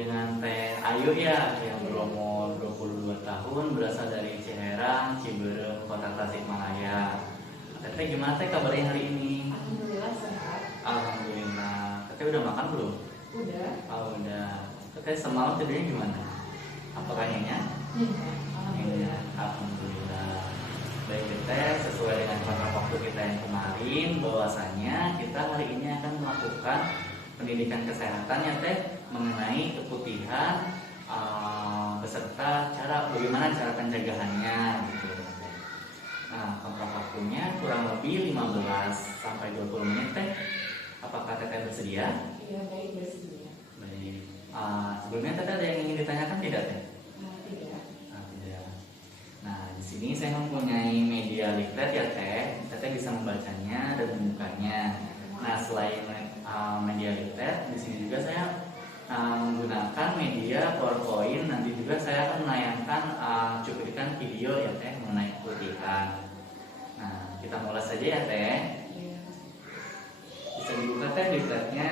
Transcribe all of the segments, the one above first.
dengan Teh Ayu ya yang berumur 22 tahun, berasal dari Ciherang, Ciberem, Kota Tasikmalaya. Teteh gimana teh kabarnya hari ini? Alhamdulillah sehat. Alhamdulillah. Teteh udah makan belum? Udah. Oh udah. Teteh semalam tidurnya gimana? Apakah nyenyak? Alhamdulillah. Alhamdulillah. Baik Teteh, sesuai dengan kontrak waktu kita yang kemarin, bahwasanya kita hari ini akan melakukan pendidikan kesehatan ya Teh mengenai keputihan beserta bagaimana cara pencegahannya gitu. Nah, kontrak waktunya kurang lebih 15 sampai 20 menit Teh. Apakah Teteh bersedia? Iya, baik, bersedia. Baik. Sebelumnya Teteh ada yang ingin ditanyakan tidak Teh? Tidak. Tidak. Nah, di sini saya mempunyai media leaflet ya Teh. Teteh bisa membacanya dan membukanya. Nah, selain media leaflet, di sini juga saya menggunakan media PowerPoint. Nanti juga saya akan menayangkan cuplikan video ya Teh mengenai keputihan. Nah, kita mulai saja ya Teh. Iya. Bisa dibuka Teh leafletnya.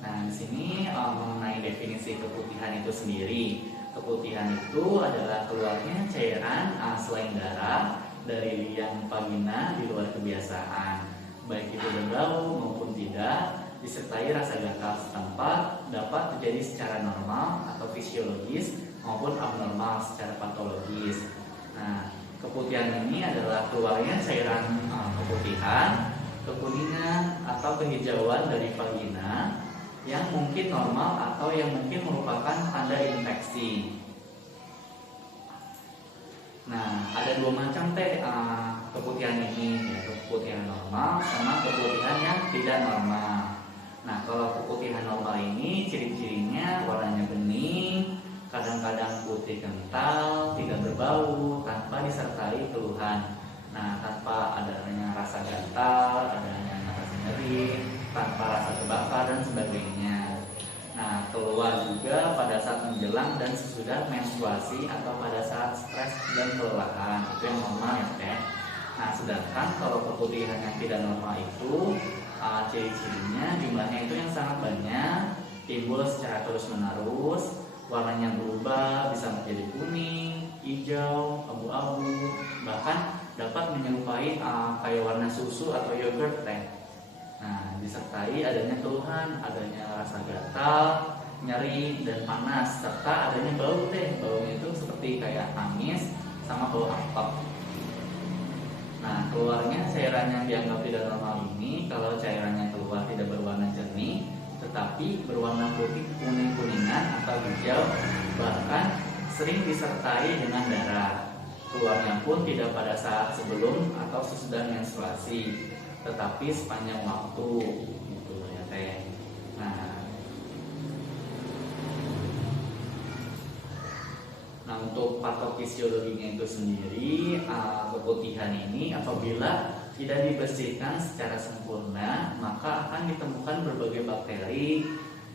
Nah, di sini mengenai definisi keputihan itu sendiri. Keputihan itu adalah keluarnya cairan selain darah dari liang vagina di luar kebiasaan, baik itu berbau maupun tidak, disertai rasa gatal setempat, dapat terjadi secara normal atau fisiologis maupun abnormal secara patologis. Nah, keputihan ini adalah keluarnya cairan keputihan, kekuningan atau kehijauan dari vagina yang mungkin normal atau yang mungkin merupakan tanda infeksi. Nah, ada dua macam Teh keputihan ini, yaitu keputihan normal sama keputihan yang tidak normal. Nah, kalau keputihan normal ini ciri-cirinya warnanya bening, kadang-kadang putih kental, tidak berbau, tanpa disertai keluhan. Nah, tanpa adanya rasa gatal, adanya napas nyeri, tanpa rasa terbakar dan sebagainya. Nah, keluar juga pada saat menjelang dan sesudah menstruasi atau pada saat stres dan kelelahan. Itu yang normal ya Teh. Nah, sedangkan kalau keputihan yang tidak normal itu ciri-cirinya jumlahnya itu yang sangat banyak, timbul secara terus-menerus, warnanya berubah, bisa menjadi kuning, hijau, abu-abu, bahkan dapat menyerupai kayak warna susu atau yogurt Teh. Nah, disertai adanya keluhan, adanya rasa gatal, nyeri, dan panas, serta adanya bau Teh. Baunya itu seperti kayak amis sama bau asap. Nah, keluarnya cairan yang dianggap tidak normal ini, kalau cairannya keluar tidak berwarna jernih, tetapi berwarna putih kuning-kuningan atau hijau, bahkan sering disertai dengan darah. Keluarnya pun tidak pada saat sebelum atau sesudah menstruasi, tetapi sepanjang waktu gitu ya Teh. Nah, untuk patofisiologinya itu sendiri, keputihan ini apabila tidak dibersihkan secara sempurna, maka akan ditemukan berbagai bakteri,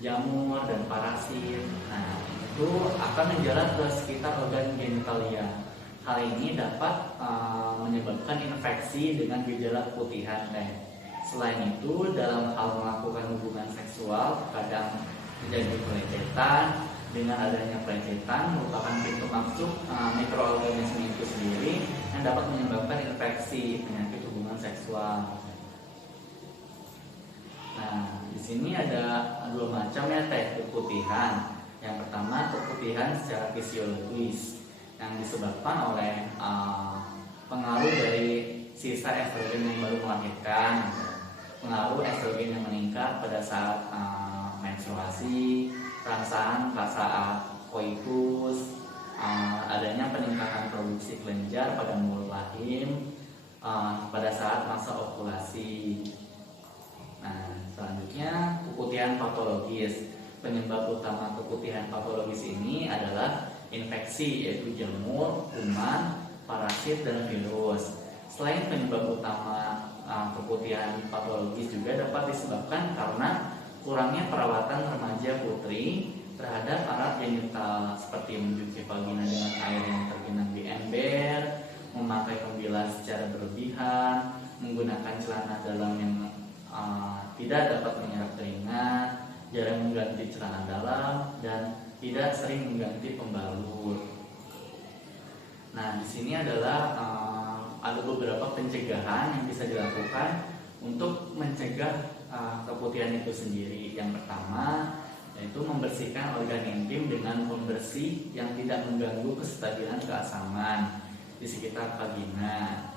jamur, dan parasit. Nah, itu akan menjalar ke sekitar organ genitalia. Hal ini dapat menyebabkan infeksi dengan gejala keputihan Teh. Selain itu, dalam hal melakukan hubungan seksual, kadang terjadi pelecetan. Dengan adanya pelecetan merupakan pintu masuk mikroorganisme itu sendiri yang dapat menyebabkan infeksi penyakit hubungan seksual. Nah, di sini ada dua macam ya Teh keputihan. Yang pertama keputihan secara fisiologis yang disebabkan oleh pengaruh dari sisa estrogen yang baru melahirkan, pengaruh estrogen yang meningkat pada saat menstruasi, perasaan koitus, adanya peningkatan produksi kelenjar pada mulut rahim pada saat masa ovulasi. Nah, selanjutnya keputihan patologis. Penyebab utama keputihan patologis ini adalah infeksi, yaitu jamur, kuman, parasit, dan virus. Selain penyebab utama keputihan patologis juga dapat disebabkan karena kurangnya perawatan remaja putri terhadap alat genital, seperti mencuci vagina dengan air yang tergenang di ember, memakai pembilas secara berlebihan, menggunakan celana dalam yang tidak dapat menyerap keringat, jarang mengganti celana dalam, dan tidak sering mengganti pembalut. Nah, di sini adalah ada beberapa pencegahan yang bisa dilakukan untuk mencegah keputihan itu sendiri. Yang pertama yaitu membersihkan organ intim dengan pembersih yang tidak mengganggu kestabilan keasaman di sekitar vagina.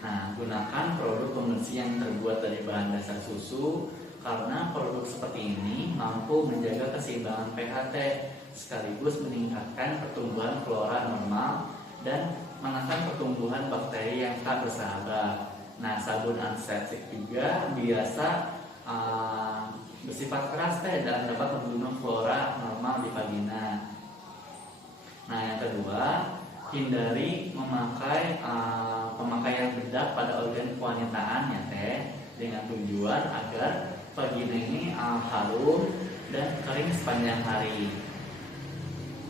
Nah, gunakan produk pembersih yang terbuat dari bahan dasar susu karena produk seperti ini mampu menjaga keseimbangan pH sekaligus meningkatkan pertumbuhan flora normal dan menekan pertumbuhan bakteri yang tak bersahabat. Nah, sabun antiseptik juga biasa bersifat keras dan dapat membunuh flora normal di vagina. Nah, yang kedua, hindari memakai pemakaian bedak pada organ kewanitaan ya dengan tujuan agar vagina ini harum dan kering sepanjang hari.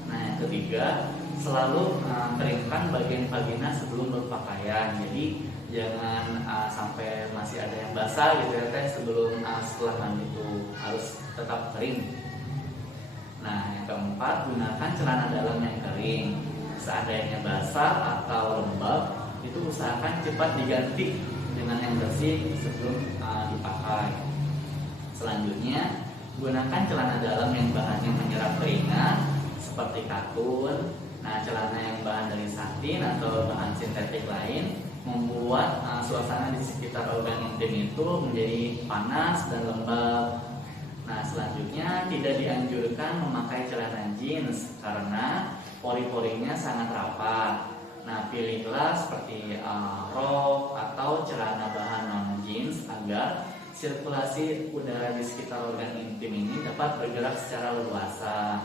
Nah, yang ketiga, selalu keringkan bagian vagina sebelum berpakaian. Jadi jangan sampai masih ada yang basah gitu ya sebelum setelah mandi itu harus tetap kering. Nah, yang keempat, gunakan celana dalam yang kering. Seandainya basah atau lembab, itu usahakan cepat diganti dengan yang bersih sebelum dipakai. Selanjutnya, gunakan celana dalam yang bahannya menyerap keringat seperti katun. Nah, celana yang bahan dari satin atau bahan sintetik lain membuat suasana di sekitar organ intim itu menjadi panas dan lembab. Nah, selanjutnya tidak dianjurkan memakai celana jeans karena pori-porinya sangat rapat. Nah, pilihlah seperti rok atau celana bahan non jeans agar sirkulasi udara di sekitar organ intim ini dapat bergerak secara leluasa.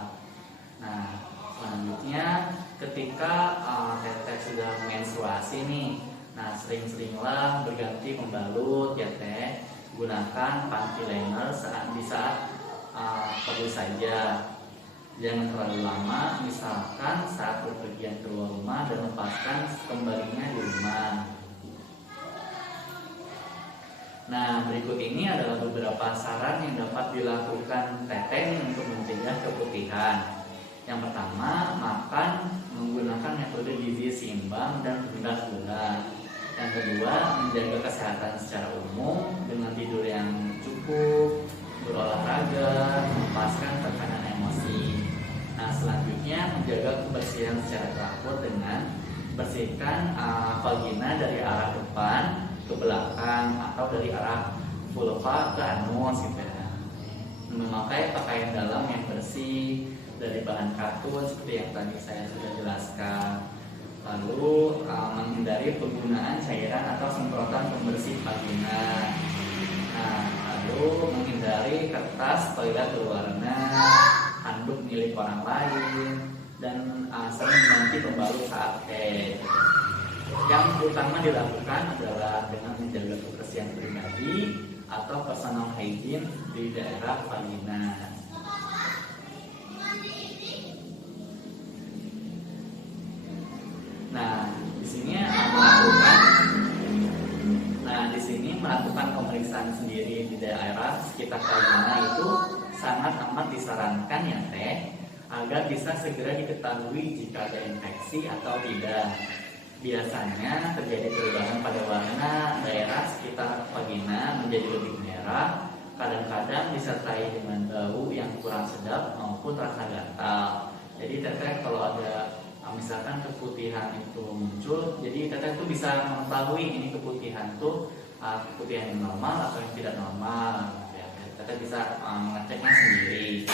Nah, selanjutnya ketika teteh sudah menstruasi nih, nah sering-seringlah berganti pembalut ya teh. Gunakan panty liner di saat perlu saja. Jangan terlalu lama, misalkan saat berpergian keluar rumah dan lepaskan kembalinya di rumah. Nah, berikut ini adalah beberapa saran yang dapat dilakukan teteh untuk mencegah keputihan. Yang pertama, makan menggunakan metode gizi seimbang dan rendah gula. Yang kedua, menjaga kesehatan secara umum dengan tidur yang cukup, berolahraga, melepaskan tekanan emosi. Nah, selanjutnya menjaga kebersihan secara teratur dengan bersihkan vagina dari arah depan ke belakang atau dari arah vulva ke anus gitu ya. Memakai pakaian dalam yang bersih dari bahan katun seperti yang tadi saya sudah jelaskan. Lalu menghindari penggunaan cairan atau semprotan pembersih vagina. Nah, lalu menghindari kertas toilet berwarna, handuk milik orang lain, dan sering mengganti pembalut saat head. Yang utama dilakukan adalah dengan menjaga kebersihan pribadi atau personal hygiene di daerah vagina. Nah, di sini melakukan pemeriksaan sendiri di daerah sekitar vagina itu sangat amat disarankan ya teh, agar bisa segera diketahui jika ada infeksi atau tidak. Biasanya terjadi perubahan pada warna daerah sekitar vagina menjadi lebih merah, kadang-kadang disertai dengan bau yang kurang sedap maupun rasa gatal. Jadi teteh kalau ada misalkan keputihan itu muncul, jadi teteh itu bisa mengetahui ini keputihan itu keputihan yang normal atau yang tidak normal. Ya, teteh bisa mengeceknya sendiri.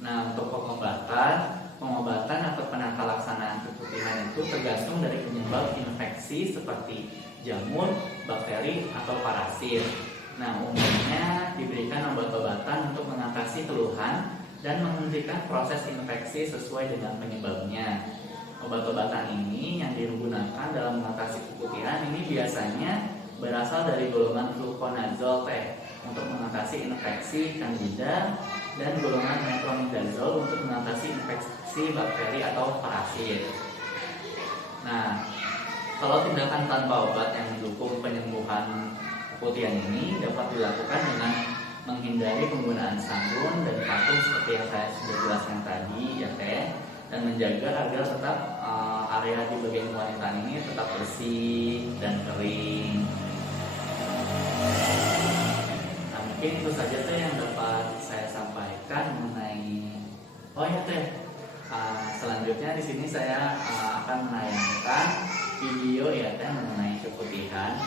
Nah, untuk pengobatan atau penata laksanaan keputihan itu tergantung dari penyebab infeksi seperti jamur, bakteri, atau parasit. Nah, umumnya diberikan obat-obatan untuk mengatasi keluhan dan menghentikan proses infeksi sesuai dengan penyebabnya. Obat-obatan ini yang digunakan dalam mengatasi keputihan ini biasanya berasal dari golongan fluconazole untuk mengatasi infeksi candida dan golongan metronidazole untuk mengatasi infeksi bakteri atau parasit. Nah, kalau tindakan tanpa obat yang mendukung penyembuhan keputihan ini dapat dilakukan dengan menghindari penggunaan sabun dan parfum seperti yang saya sudah jelaskan tadi ya Teh, dan menjaga agar tetap area di bagian wanita ini tetap bersih dan kering. Nah, mungkin itu saja Teh yang dapat saya sampaikan mengenai. Oh ya Teh, selanjutnya di sini saya akan menayangkan video ya Teh mengenai keputihan.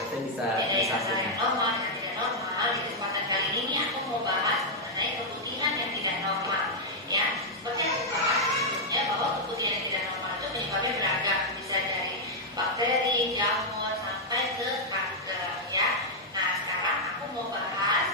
Teteh bisa saksikan. Normal dan tidak normal. Di kesempatan kali ini aku mau bahas mengenai keputihan yang tidak normal. Ya, seperti yang aku bahas sebelumnya bahwa keputihan yang tidak normal itu penyebabnya beragam, bisa dari bakteri, jamur sampai ke kanker. Ya, nah sekarang aku mau bahas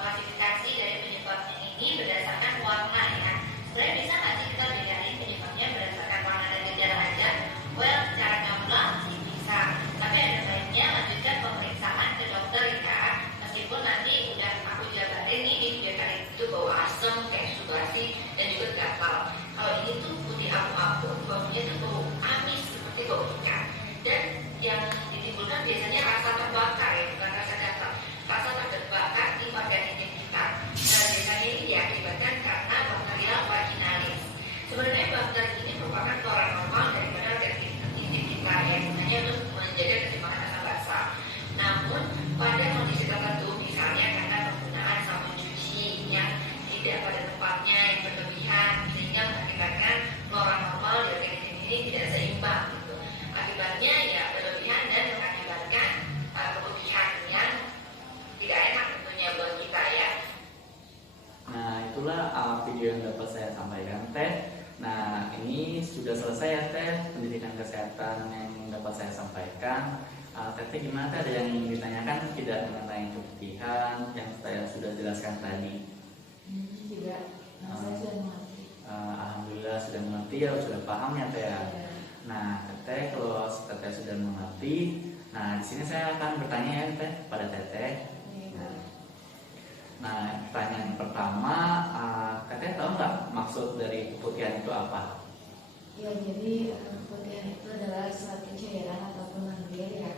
klasifikasi dari penyebabnya ini berdasarkan warna ya. Sebenarnya bisa nggak sih kita bedain penyebabnya berdasarkan warna dan gejala aja? Well, secara gamblang sih bisa, tapi ada baiknya lanjutkan pemeriksaan ke dokter ya. Meskipun nanti udah aku jabarin nih di video kali itu bau asam, kayak sugasi dan juga gatal. Kalau ini tuh putih abu-abu, baunya tuh bau amis seperti bau ikan. Dan yang ditimbulkan biasanya rasa terbakar ya, bukan rasa gatal. Rasa terbakar di bagian intim kita. Nah, biasanya ini diakibatkan karena bakterial vaginalis. Sebenarnya bakteri ini merupakan flora normal daripada intim kita ya, gunanya untuk menjaga keseimbangan asam basa. Namun pada kondisi tertentu, misalnya karena penggunaan sabun cuci yang tidak pada tempatnya, yang berlebihan, sehingga mengakibatkan flora normal di organ intim ini tidak seimbang gitu. Akibatnya ya berlebihan dan mengakibatkan keputihan yang tidak enak tentunya buat kita ya. Nah, itulah video yang dapat saya sampaikan Teh. Nah, ini sudah selesai ya Teh, pendidikan kesehatan yang dapat saya sampaikan. Teteh gimana Teh, ada yang ingin ditanyakan tidak mengenai keputihan yang saya sudah jelaskan tadi? Tidak, saya sudah mengerti. Alhamdulillah sudah mengerti ya, sudah paham ya Teh. Ya. Nah, Teteh kalau Teteh sudah mengerti, nah di sini saya akan bertanya ya Teh pada Teteh. Nah, pertanyaan pertama, Teteh tahu nggak maksud dari keputihan itu apa? Ya, jadi keputihan itu adalah suatu cairan ataupun lendir ya,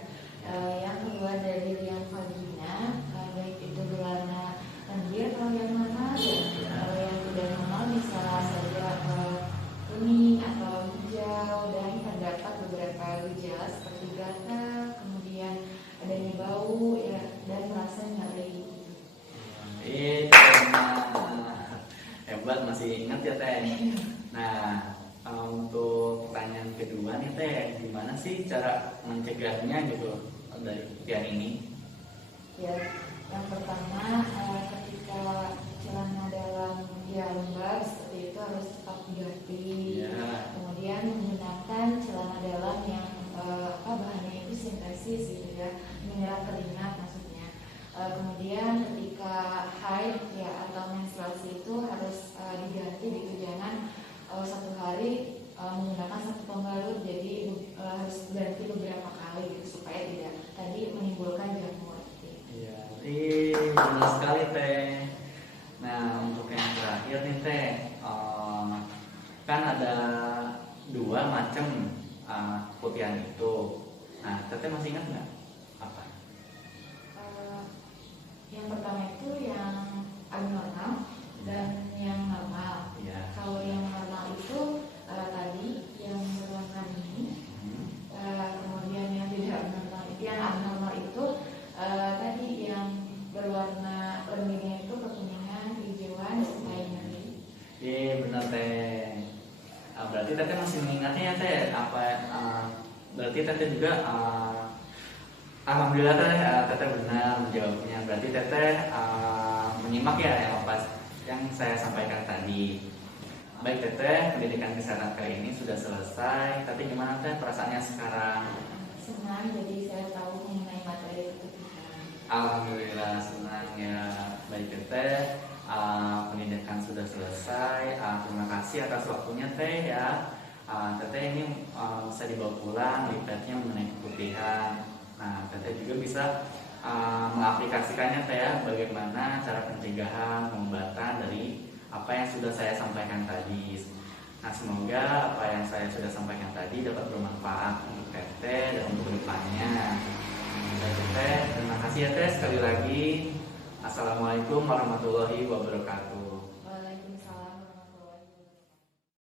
yang keluar dari liang vagina, baik itu berwarna lendir kalau yang normal ya. Kalau yang tidak normal bisa saja kuning atau hijau, dan terdapat beberapa gejala seperti gatal, kemudian adanya bau ya, dan rasa nyeri. Hebat, masih ingat ya Teh. Nah, untuk pertanyaan kedua nih Teh, gimana sih cara mencegahnya gitu dari keputihan ini? Ya, yang pertama ketika celana dalam dia lembab seperti itu harus tetap diganti. Ya. Kemudian menggunakan celana dalam yang bahannya itu sintesis gitu ya, mineral keringat maksudnya. Kemudian ketika haid ya atau menstruasi itu harus diganti gitu, jangan satu hari menggunakan satu pembalut, jadi harus ganti beberapa kali gitu supaya tidak tadi menimbulkan jamur. Iya, benar sekali Teh. Nah, untuk yang terakhir nih Teh, kan ada dua macam keputihan itu. Nah, Teteh masih ingat nggak apa? Yang pertama itu yang abnormal dan yang normal. Ya. Kalau yang normal itu tadi yang berwarna bening, kemudian yang tidak abnormal, yang abnormal itu tadi yang berwarna lendirnya itu kekuningan, hijauan, sampai nyeri. Iya benar Teh. Berarti Teteh masih mengingatnya ya Teh. Berarti Teteh juga alhamdulillah Teh, Teteh benar menjawabnya. Berarti Teteh menyimak ya yang saya sampaikan tadi. Baik Teteh, pendidikan kesehatan kali ini sudah selesai. Tapi gimana Teh perasaannya sekarang? Senang, jadi saya tahu mengenai materi keputihan. Alhamdulillah senang ya. Baik Teteh, pendidikan sudah selesai. Terima kasih atas waktunya Teh ya. Teteh ini bisa dibawa pulang lihatnya mengenai keputihan. Nah, Teteh juga bisa mengaplikasikannya Teh ya, bagaimana cara pencegahan, pengobatan dari apa yang sudah saya sampaikan tadi. Nah, semoga apa yang saya sudah sampaikan tadi dapat bermanfaat untuk Teteh dan untuk kedepannya. Baik Teteh, terima kasih makasih ya Teh sekali lagi. Assalamualaikum warahmatullahi wabarakatuh.